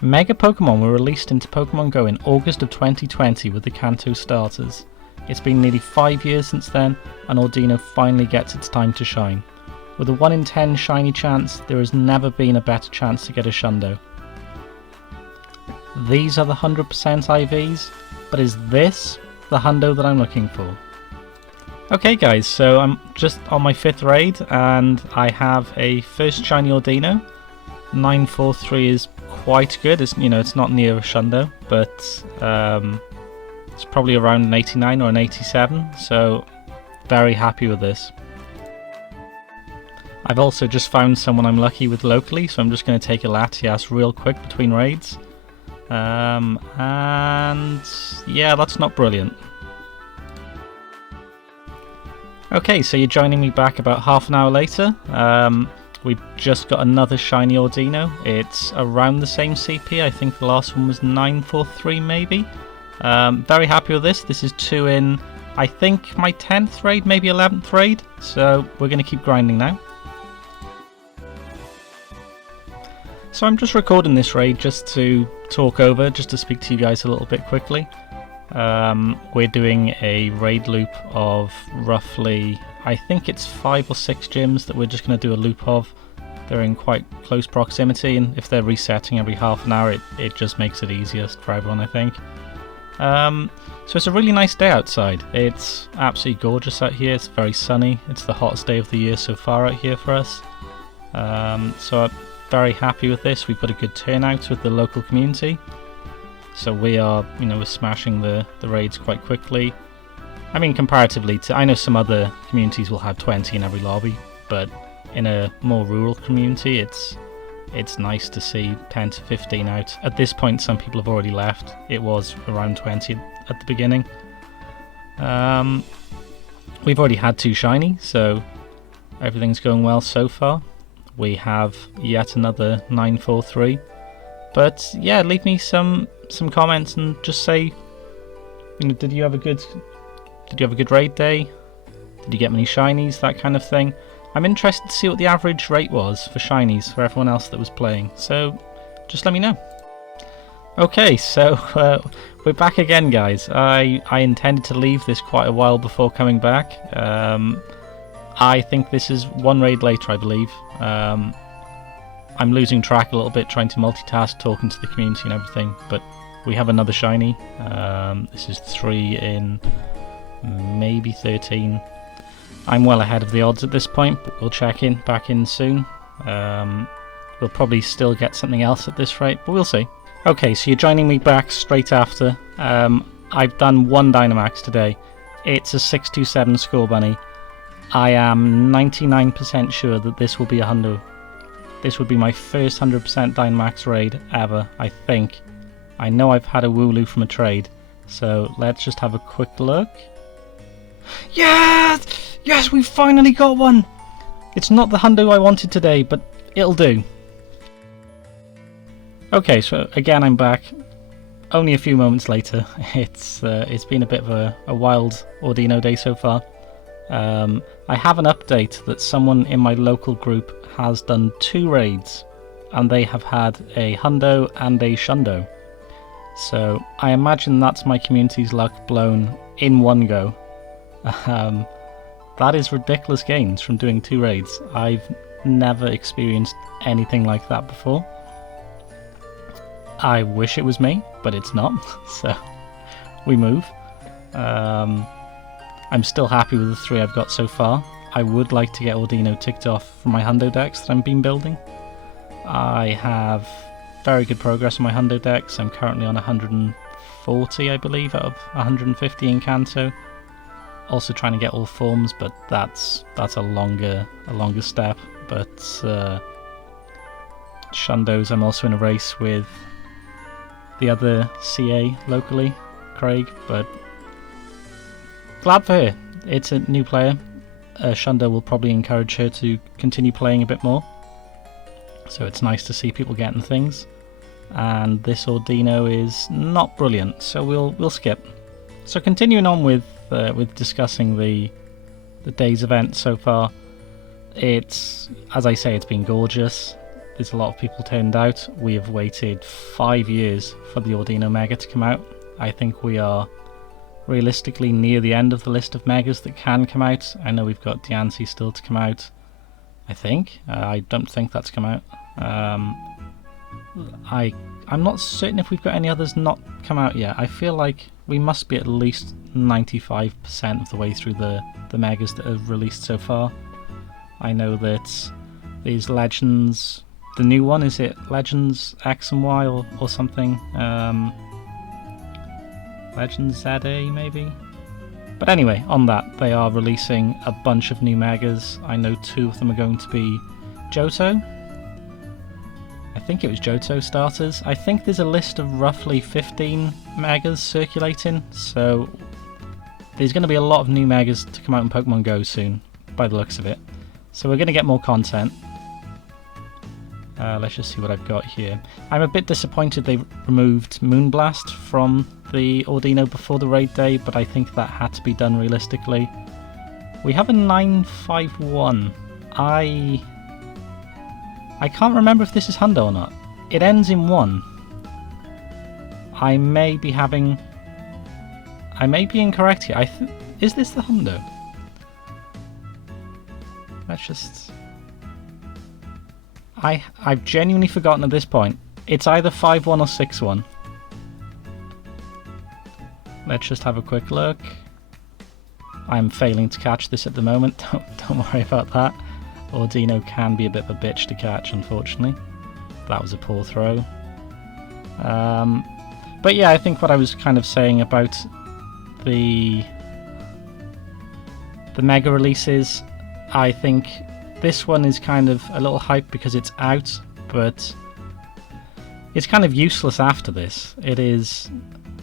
Mega Pokemon were released into Pokemon Go in August of 2020 with the Kanto starters. It's been nearly 5 years since then, and Audino finally gets its time to shine. With a 1 in 10 shiny chance, there has never been a better chance to get a Shundo. These are the 100% IVs, but is this the Hundo that I'm looking for? Okay guys, so I'm just on my 5th raid, and I have a first shiny Audino. 943 is quite good. It's, you know, it's not near a Shundo, but it's probably around an 89 or an 87, so very happy with this. I've also just found someone I'm lucky with locally, so I'm just going to take a Latias real quick between raids. And yeah, that's not brilliant. Okay, so you're joining me back about half an hour later. We've just got another shiny Audino. It's around the same CP. I think the last one was 943 maybe. Very happy with this. This is 2 in, I think, my 10th raid, maybe 11th raid. So we're going to keep grinding now. So I'm just recording this raid just to talk over, just to speak to you guys a little bit quickly. We're doing a raid loop of roughly, I think it's 5 or 6 gyms that we're just going to do a loop of. They're in quite close proximity, and if they're resetting every half an hour, it just makes it easiest for everyone, I think. So it's a really nice day outside. It's absolutely gorgeous out here. It's very sunny. It's the hottest day of the year so far out here for us. So I'm very happy with this. We've got a good turnout with the local community. So we are, you know, we're smashing the raids quite quickly. I mean, comparatively to, I know some other communities will have 20 in every lobby, but in a more rural community, it's nice to see 10 to 15 out. At this point, some people have already left. It was around 20 at the beginning. We've already had 2 shiny, so everything's going well so far. We have yet another 943. But yeah, leave me some comments and just say, you know, did you have a good raid day? Did you get many shinies? That kind of thing. I'm interested to see what the average rate was for shinies for everyone else that was playing. So just let me know. Okay, so we're back again, guys. I intended to leave this quite a while before coming back. I think this is 1 raid later, I believe. I'm losing track a little bit trying to multitask, talking to the community and everything, but we have another shiny. This is 3 in maybe 13. I'm well ahead of the odds at this point, but we'll check back in soon. We'll probably still get something else at this rate, but we'll see. Okay, so you're joining me back straight after. I've done 1 Dynamax today. It's a 627 Score Bunny. I am 99% sure that this will be a Hundo. This would be my first 100% Dynamax raid ever, I think. I know I've had a Wooloo from a trade, so let's just have a quick look. Yes! Yes, we finally got one! It's not the Hundo I wanted today, but it'll do. Okay, so again I'm back. Only a few moments later. It's been a bit of a wild Audino day so far. I have an update that someone in my local group has done 2 raids, and they have had a Hundo and a Shundo. So I imagine that's my community's luck blown in one go. That is ridiculous gains from doing 2 raids. I've never experienced anything like that before. I wish it was me, but it's not, so we move. I'm still happy with the 3 I've got so far. I would like to get Audino ticked off from my Hundo decks that I've been building. I have very good progress on my Hundo decks. I'm currently on 140, I believe, out of 150 in Kanto. Also trying to get all forms, but that's a longer step. But Shundos, I'm also in a race with the other CA locally, Craig, but glad for her. It's a new player. Shundo will probably encourage her to continue playing a bit more. So it's nice to see people getting things. And this Audino is not brilliant, so we'll skip. So continuing on with discussing the day's event so far, it's, as I say, it's been gorgeous. there's a lot of people turned out. We have waited 5 years for the Audino Mega to come out. I think we are realistically near the end of the list of Megas that can come out. I know we've got Diancie still to come out, I think. I don't think that's come out. I'm not certain if we've got any others not come out yet. I feel like we must be at least 95% of the way through the Megas that have released so far. I know that these Legends, the new one, is it Legends X and Y or something? Legends ZA maybe? But anyway, on that, they are releasing a bunch of new Megas. I know 2 of them are going to be Johto. I think it was Johto starters. I think there's a list of roughly 15 Megas circulating, so there's going to be a lot of new Megas to come out in Pokemon Go soon, by the looks of it. So we're going to get more content. Let's just see what I've got here. I'm a bit disappointed they removed Moonblast from the Audino before the raid day, but I think that had to be done realistically. We have a 951. I can't remember if this is Hundo or not. It ends in 1. I may be incorrect here. Is this the Hundo? Let's just... I've genuinely forgotten at this point. It's either 5-1 or 6-1. Let's just have a quick look. I'm failing to catch this at the moment. Don't worry about that. Audino can be a bit of a bitch to catch, unfortunately. That was a poor throw. But yeah, I think what I was kind of saying about the Mega releases, I think this one is kind of a little hype because it's out, but it's kind of useless after this.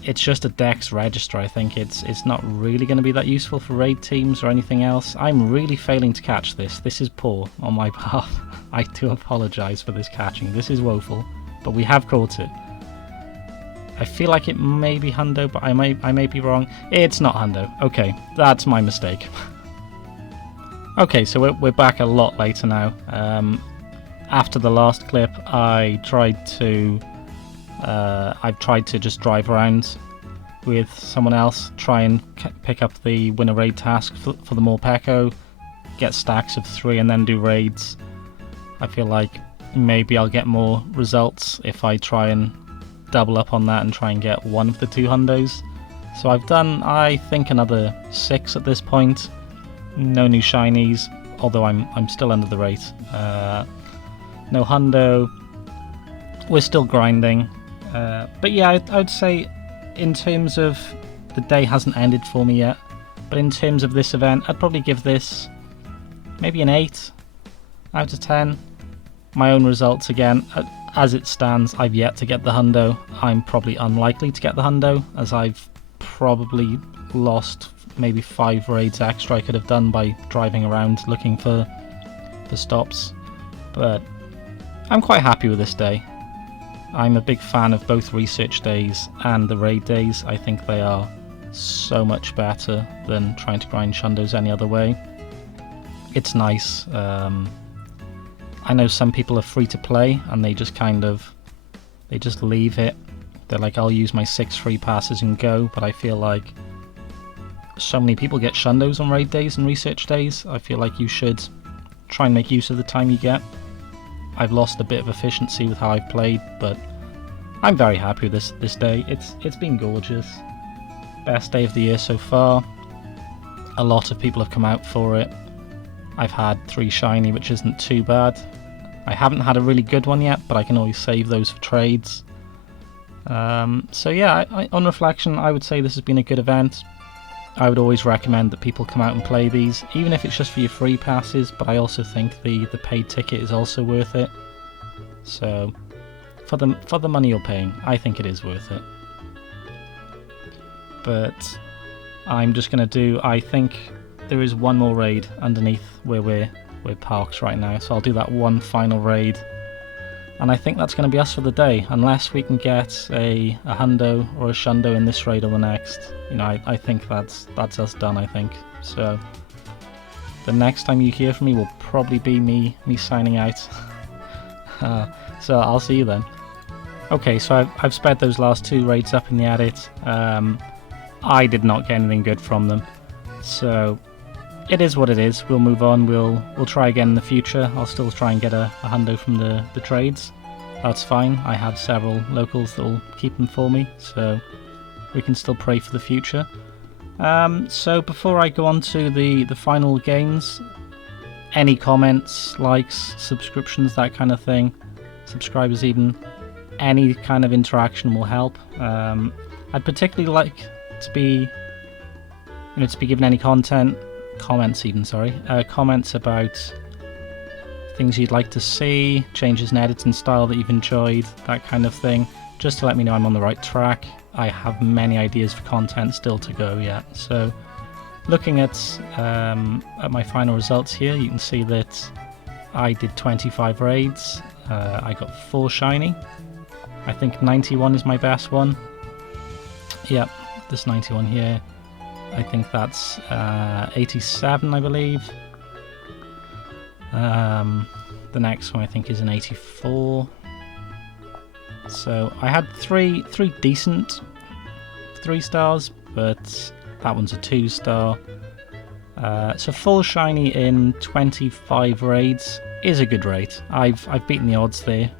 It's just a Dex register. I think it's not really going to be that useful for raid teams or anything else. I'm really failing to catch this. This is poor on my behalf. I do apologise for this catching. This is woeful, but we have caught it. I feel like it may be Hundo, but I may be wrong. It's not Hundo. Okay, that's my mistake. Okay, so we're back a lot later now. After the last clip, I've tried to just drive around with someone else, try and pick up the win a raid task for the Morpeko, get stacks of 3 and then do raids. I feel like maybe I'll get more results if I try and double up on that and try and get one of the 2 Hundos. So I've done, I think, another 6 at this point. No new shinies, although I'm still under the rate. No Hundo. We're still grinding. But yeah, I'd say in terms of the day hasn't ended for me yet, but in terms of this event, I'd probably give this maybe an 8 out of 10. My own results again, as it stands, I've yet to get the Hundo. I'm probably unlikely to get the Hundo, as I've probably lost maybe 5 raids extra I could have done by driving around looking for stops. But I'm quite happy with this day. I'm a big fan of both research days and the raid days. I think they are so much better than trying to grind Shundos any other way. It's nice. I know some people are free to play and they just leave it. They're like, I'll use my 6 free passes and go, but I feel like so many people get Shundos on raid days and research days. I feel like you should try and make use of the time you get. I've lost a bit of efficiency with how I've played, but I'm very happy with this day. It's been gorgeous. Best day of the year so far. A lot of people have come out for it. I've had 3 shiny, which isn't too bad. I haven't had a really good one yet, but I can always save those for trades. So yeah, on reflection, I would say this has been a good event. I would always recommend that people come out and play these, even if it's just for your free passes, but I also think the paid ticket is also worth it. So, for the money you're paying, I think it is worth it. But I'm just going to do, I think there is one more raid underneath where we're parked right now, so I'll do that one final raid. And I think that's going to be us for the day, unless we can get a Hundo or a Shundo in this raid or the next. You know, I think that's us done, I think. So, the next time you hear from me will probably be me signing out. So I'll see you then. Okay, so I've sped those last 2 raids up in the edit. I did not get anything good from them, so it is what it is. We'll move on. We'll try again in the future. I'll still try and get a hundo from the trades. That's fine. I have several locals that will keep them for me, so we can still pray for the future. So before I go on to the final games, any comments, likes, subscriptions, that kind of thing, subscribers even, any kind of interaction will help. I'd particularly like to be, given any comments about things you'd like to see, changes in editing style that you've enjoyed, that kind of thing, just to let me know I'm on the right track. I have many ideas for content still to go yet. So looking at my final results here, you can see that I did 25 raids. I got 4 shiny. I think 91 is my best one. Yep, this 91 here. I think that's 87, I believe. The next one I think is an 84. So I had three decent 3-stars, but that one's a 2-star. So full shiny in 25 raids is a good rate. I've beaten the odds there,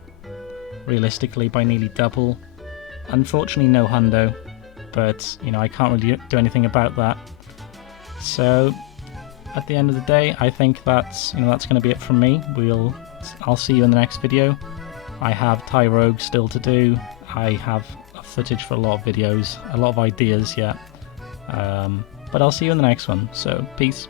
realistically, by nearly double. Unfortunately, no hundo, but I can't really do anything about that. So at the end of the day, I think that's that's going to be it from me. I'll see you in the next video. I have Thai Rogue still to do. I have footage for a lot of videos, a lot of ideas yet. But I'll see you in the next one. So peace.